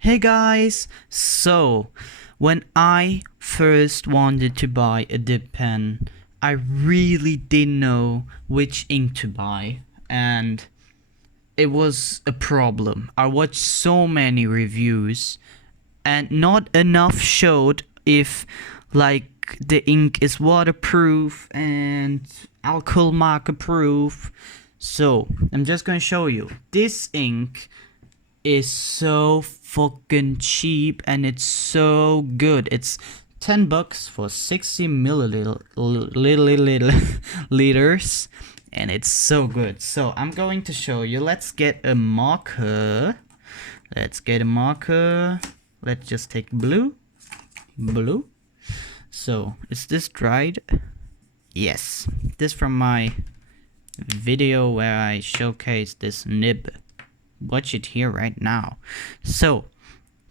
Hey guys! So, when I first wanted to buy a dip pen, I really didn't know which ink to buy, and it was a problem. I watched so many reviews, and not enough showed if, like, the ink is waterproof and alcohol marker proof. So, I'm just gonna show you. This ink is so fucking cheap and it's so good. It's $10 for 60 liters, and it's so good. So I'm going to show you. Let's get a marker. Let's just take blue. So is this dried? Yes, this from my video where I showcase this nib. Watch it here right now. So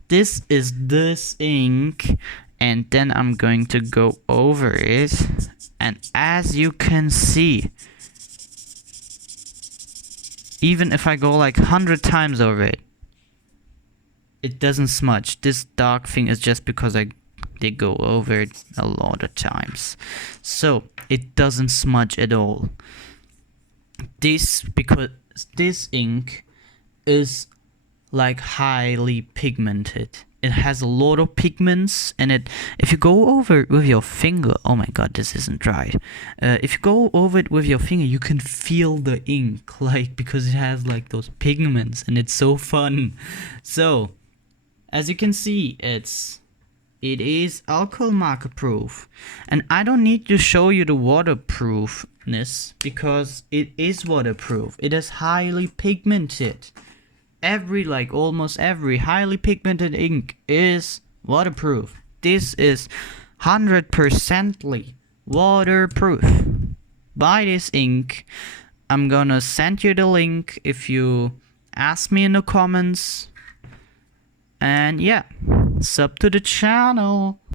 this is this ink, and then I'm going to go over it, and as you can see, even if I go like 100 times over it, it doesn't smudge. This dark thing is just because I did go over it a lot of times, so it doesn't smudge at all. Because this ink is like highly pigmented. It has a lot of pigments, and if you go over it with your finger, oh my god, this isn't dry. If you go over it with your finger, you can feel the ink, like, because it has like those pigments, and it's so fun. So as you can see, it is alcohol marker proof, and I don't need to show you the waterproofness because it is waterproof. It is highly pigmented. Almost every highly pigmented ink is waterproof. This is 100% waterproof. Buy this ink. I'm gonna send you the link if you ask me in the comments. And yeah, sub to the channel.